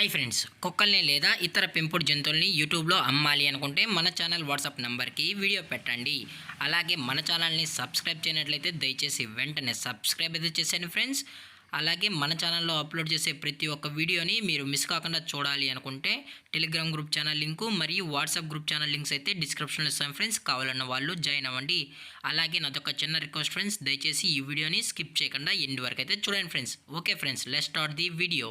Hi friends, కుక్కల్ని లేదా ఇతర పెంపుడు జంతువుల్ని యూట్యూబ్లో అమ్మాలి అనుకుంటే మన ఛానల్ వాట్సాప్ నెంబర్కి వీడియో పెట్టండి. అలాగే మన ఛానల్ని సబ్స్క్రైబ్ చేయనట్లయితే దయచేసి వెంటనే సబ్స్క్రైబ్ అయితే చేసేయండి ఫ్రెండ్స్. అలాగే మన ఛానల్లో అప్లోడ్ చేసే ప్రతి ఒక్క వీడియోని మీరు మిస్ కాకుండా చూడాలి అనుకుంటే టెలిగ్రామ్ గ్రూప్ ఛానల్ లింకు మరియు వాట్సాప్ గ్రూప్ ఛానల్ లింక్స్ అయితే డిస్క్రిప్షన్లో ఇస్తాను ఫ్రెండ్స్. కావాలన్న వాళ్ళు జాయిన్ అవ్వండి. అలాగే నాదొక చిన్న రిక్వెస్ట్ ఫ్రెండ్స్, దయచేసి ఈ వీడియోని స్కిప్ చేయకుండా ఎండ్ వరకు అయితే చూడండి friends. Okay friends, let's start the video.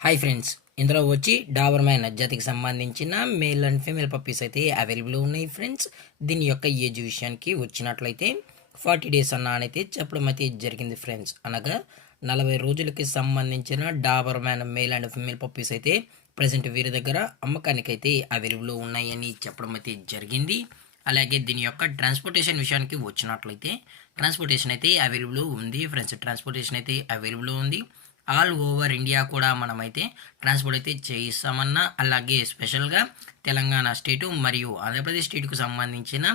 Hi friends, ఇందులో వచ్చి డాబర్ మ్యాన్ జాతికి సంబంధించిన మేల్ అండ్ ఫీమేల్ పప్పీస్ అయితే అవైలబుల్ ఉన్నాయి ఫ్రెండ్స్. దీని యొక్క ఏజ్ విషయానికి వచ్చినట్లయితే 40 days అయితే చెప్పడం అయితే జరిగింది ఫ్రెండ్స్. అనగా 40 రోజులకి సంబంధించిన Dabur man male and female puppies అయితే ప్రజెంట్ వీరి దగ్గర అమ్మకానికి అయితే అవైలబుల్ ఉన్నాయని చెప్పడం అయితే జరిగింది. అలాగే దీని యొక్క ట్రాన్స్పోర్టేషన్ విషయానికి వచ్చినట్లయితే ట్రాన్స్పోర్టేషన్ అయితే అవైలబుల్ ఉంది ఫ్రెండ్స్. ట్రాన్స్పోర్టేషన్ అయితే అవైలబుల్ ఉంది. ఆల్ ఓవర్ ఇండియా కూడా మనమైతే ట్రాన్స్పోర్ట్ అయితే చేయిస్తామన్నా, అలాగే స్పెషల్గా తెలంగాణ స్టేటు మరియు ఆంధ్రప్రదేశ్ స్టేట్కు సంబంధించిన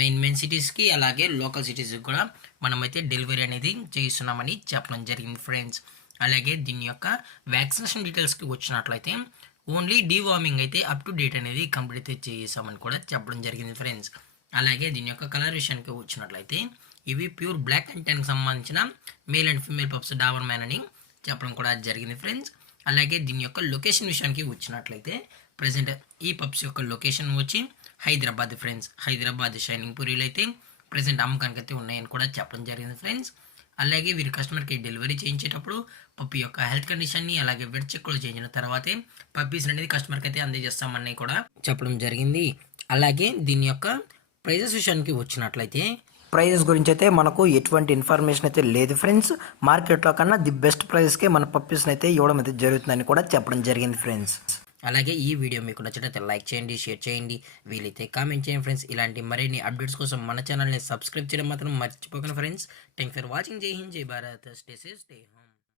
మెయిన్ సిటీస్కి అలాగే లోకల్ సిటీస్కి కూడా మనమైతే డెలివరీ అనేది చేయిస్తున్నామని చెప్పడం జరిగింది ఫ్రెండ్స్. అలాగే దీని యొక్క వ్యాక్సినేషన్ డీటెయిల్స్కి వచ్చినట్లయితే ఓన్లీ డీవార్మింగ్ అయితే అప్ టు డేట్ అనేది కంప్లీట్ అయితే చేయిస్తామని కూడా చెప్పడం జరిగింది ఫ్రెండ్స్. అలాగే దీని యొక్క కలర్ విషయానికి వచ్చినట్లయితే ఇవి ప్యూర్ బ్లాక్ అండ్ టెన్కి సంబంధించిన male and female pups Dabur man అని చెప్పడం కూడా జరిగింది ఫ్రెండ్స్. అలాగే దీని యొక్క లొకేషన్ విషయానికి వచ్చినట్లయితే ప్రజెంట్ ఈ పప్స్ యొక్క లొకేషన్ వచ్చి హైదరాబాద్ ఫ్రెండ్స్. హైదరాబాద్ షైనింగ్ పూరీలు అయితే ప్రజెంట్ అమ్మకానికి అయితే ఉన్నాయని కూడా చెప్పడం జరిగింది ఫ్రెండ్స్. అలాగే వీరి కస్టమర్కి డెలివరీ చేయించేటప్పుడు పప్పి యొక్క హెల్త్ కండిషన్ని అలాగే వెట్ చెక్ కూడా చేయించిన తర్వాతే పప్పీస్ అనేది కస్టమర్కి అయితే అందజేస్తామని కూడా చెప్పడం జరిగింది. అలాగే దీని యొక్క ప్రైజెస్ విషయానికి వచ్చినట్లయితే ప్రైజెస్ గురించి అయితే మనకు ఎటువంటి ఇన్ఫర్మేషన్ అయితే లేదు ఫ్రెండ్స్. మార్కెట్లో కన్నా ది బెస్ట్ ప్రైస్కే మన పప్పీస్ని అయితే ఇవ్వడం అయితే జరుగుతుందని కూడా చెప్పడం జరిగింది ఫ్రెండ్స్. అలాగే ఈ వీడియో మీకు నచ్చినట్లయితే లైక్ చేయండి, షేర్ చేయండి, వీలైతే కామెంట్ చేయండి ఫ్రెండ్స్. ఇలాంటి మరిన్ని అప్డేట్స్ కోసం మన ఛానల్ని సబ్స్క్రైబ్ చేయడం మాత్రం మర్చిపోకండి ఫ్రెండ్స్. Thank for watching. జై హింద్, జై Bharat, stay safe, stay home.